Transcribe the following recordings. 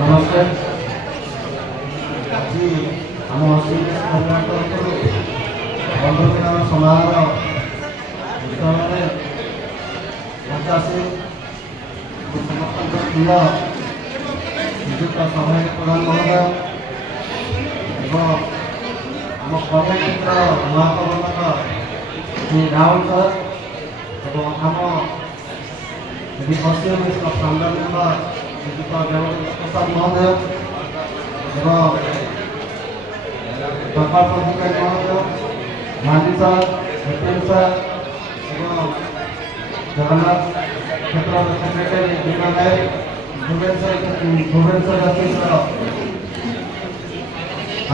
नमस्कार जी आम बंधुमिलन समारोह उत्सव पचासी समस्त प्रिय श्रीजुक्त सभापति प्रधान महोदय आम कन्याक्षेत्र महाप्रबंधक श्री राहुल सर और आम पश्चिम फाउंडर मेंबर श्रीजुक्त देवदत्त प्रसाद महोदय एवं प्रकल्प अधिकारी महोदय गांधी सर एपीएम सर एवं जगन्नाथ क्षेत्र सेक्रेटरी बीमा नायक भुवनेश्वर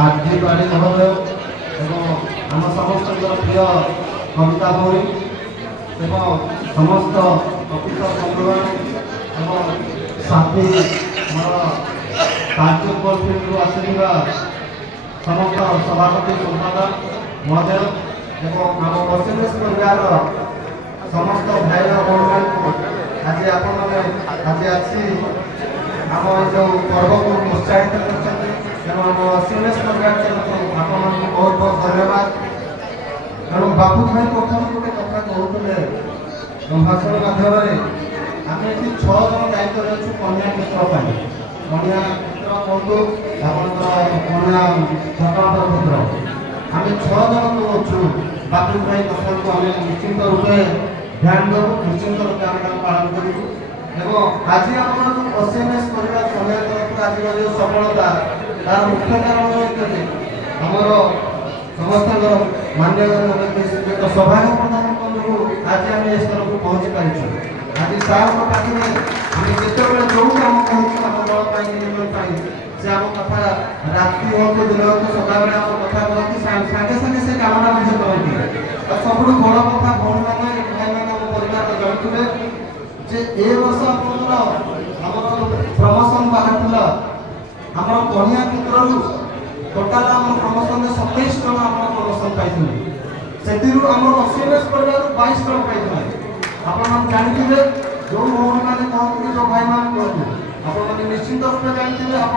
आरजी पाड़ी महोदय एवं आम समस्त प्रिय कविता भौरी एवं समस्त अफिसर बंधुगण एवं साथी मोर ताजुबपुर फील्ड आसवा समस्त सभापति संपादक महोदय एवं आम पश्चिमेश परिवार समस्त भाई भौणी को आज आज आसी आम जो पर्व को उत्साहित कर पश्चिमेश परिवार तरफ आप बहुत बहुत धन्यवाद। तेणु बाबू भाई प्रथम गोटे कथा कहते भाषण माध्यम आम ये 6 जन दायित्व अच्छु कन्या क्षेत्र कन्या क्षेत्र कहतु कन्या स्वतंत्र क्षेत्र आम 6 जन को अच्छु बाबू भाई कथा को आम निश्चित रूपे ध्यान देव निश्चित रूपे आम पालन करूँ आज आप पश्चिमेश परिवार समय तरफ आज जो सफलता तार मुख्य कारण होते आमर समस्त मान्य सौभाग्य प्रदान कलु आज आम इस स्तर को पहुँची पार्छू आज सार पाखे आम जिते जो कम कहूँ से आम कथा राति हो तो दिन हो तो सदा बेले आम कथा कहती सागे सागे से कामना मुझे कहती सब बड़ कथा भौणी मैंने भाई मैंने परिवार जानते जे ए वर्ष आमर प्रमोशन बाहर आम कन्या क्षेत्र टोटाल आम प्रमोशन 27 जन आम प्रमोशन पाई से आम पश्चिमेश परिवार 22 जन पाई आप जानते जो भौणी मैंने कहते जो भाई मान कहते आप निश्चित रूप जानते आप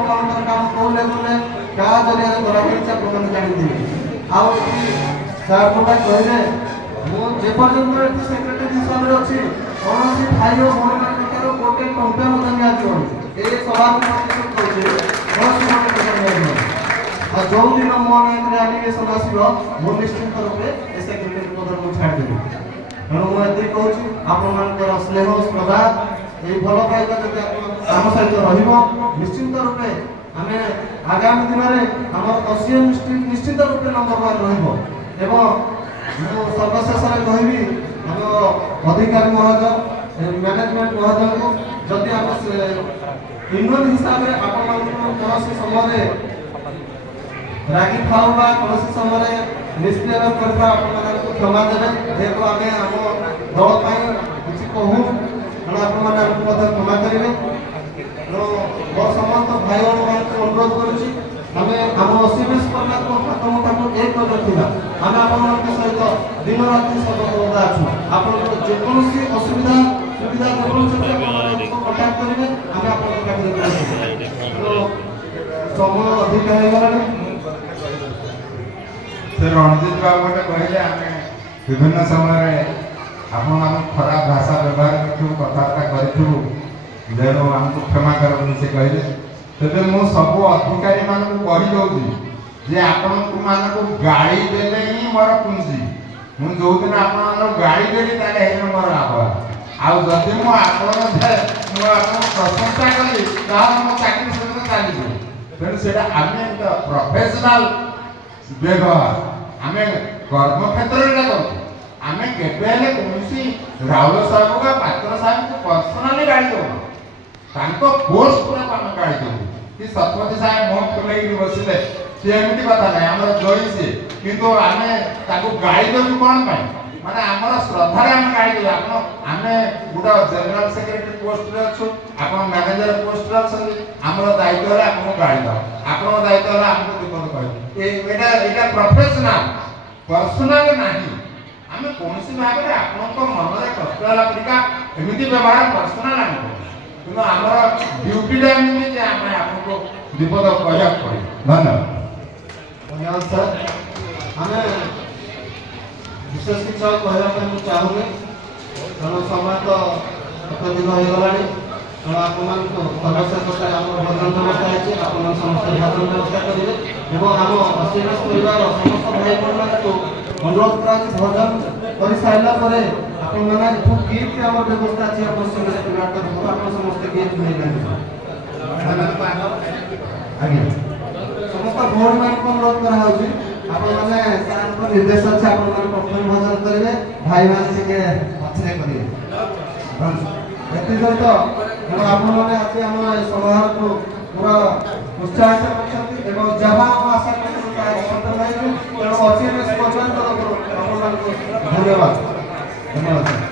काम कौ लेवल क्या जरिया कराई आप जानते आर कहले मुझे सेक्रेटरी हिसाब से अच्छी कौन सी भाई और भौणी मान गोटे टंका निजी ए सभा जो दिन मो नाम एलिगेशन आसो मुझे निश्चित रूपे सेक्रेटरी पद को छाड़देवी तेणु मुझे कहूँ आप स्नेह श्रद्धा ये भल पाइबा जब आम सहित निश्चित रूपे आम आगामी दिन में आम पश्चिम डिस्ट्रिक्ट निश्चित रूपे नंबर 1 एवं सर्वशेष कहबी आम अधिकारी महोदय मैनेजमेंट महोदय को जदि आम यूनियन हिसाब से कौन समय रागी खाऊ कौन समय निष्क्रिय करता क्षमा देवे जेहेतु आम आम दल किसी कहूँ तेणु आप क्षमा करेंगे मोर समस्त भाई भाई को अनुरोध करुँच आम पश्चिमेश परिवार को हाथ एक रखा आम आप सहित दिन राति सर्वदा अच्छु आप जेकोसी असुविधा सुविधा कंटाक्ट करेंगे आम आप समय अधिक हो रणजित बाबू कहले आम विभिन्न समय आप खराब भाषा व्यवहार करूँ कथबार्ता करूँ तेणु आमको क्षमा कर से कहले तेज मु सब अधिकारी मानक कहीदे जे आपण मानक गाड़ी देले ही मोर पूंजी मुझे जो दिन आप गाड़ी देली ताले मोर लाभ आदि मुझे प्रशंसा कली मो चाकरी सहित चली तेणु से आम प्रोफेशनल व्यवहार आम कर्म क्षेत्र आम केवे कौन राहुल साहब का पात्र साहब को पर्सनाली गाड़ी दो पोस्ट पूरा आम गाड़ी देव कि शतपथी साहेब मुह फुलेई बसिले सी एमती कथा नहीं आमर जई सी किंतु आमे ताको गाड़ी देबु कोन पय माने आमर श्रद्धा रे हम गाड़ी देबु आपण आमे गुडा जनरल सेक्रेटरी पोस्ट रे अछु आपण मैनेजर पोस्ट रे अछन आमर दायित्व रे आपण गाड़ी दो आपण दायित्व रे हमको विपद कहि एटा एटा प्रोफेशनल पर्सनल नाही आमे कोनसी भाबे रे आपण को मन रे कष्ट होला परिका एमिति व्यवहार पर्सनल हमको किंतु आमर ड्यूटी रे एमिति जे आमे आपण को विपद कहया पड़े धन्यवाद धन्यवाद सर हमें विशेष किसी कहवाई मुझे चाहूनी कारण समय तो अत्यधिक हो गला तेणु आप सर्वशेष आम भोजन व्यवस्था है आप समस्त भोजन व्यवस्था करेंगे और आम असीमेश परिवार समस्त भाई बहन को अनुरोध करा भोजन कर सारा आपण मैंने गिफ्ट आम व्यवस्था अच्छी आप परिवार तरफ आप समस्त गिफ्ट मिल आज्ञा समस्त भोट मान को अनुरोध करा आपने सार निर्देश अच्छे आप प्रथम भोजन करेंगे भाई मान टे पछरे करेंगे व्यक्तिगत आपने आज आम समारोह को पूरा उत्साहित कर जहाँ आशा धन्यवाद धन्यवाद।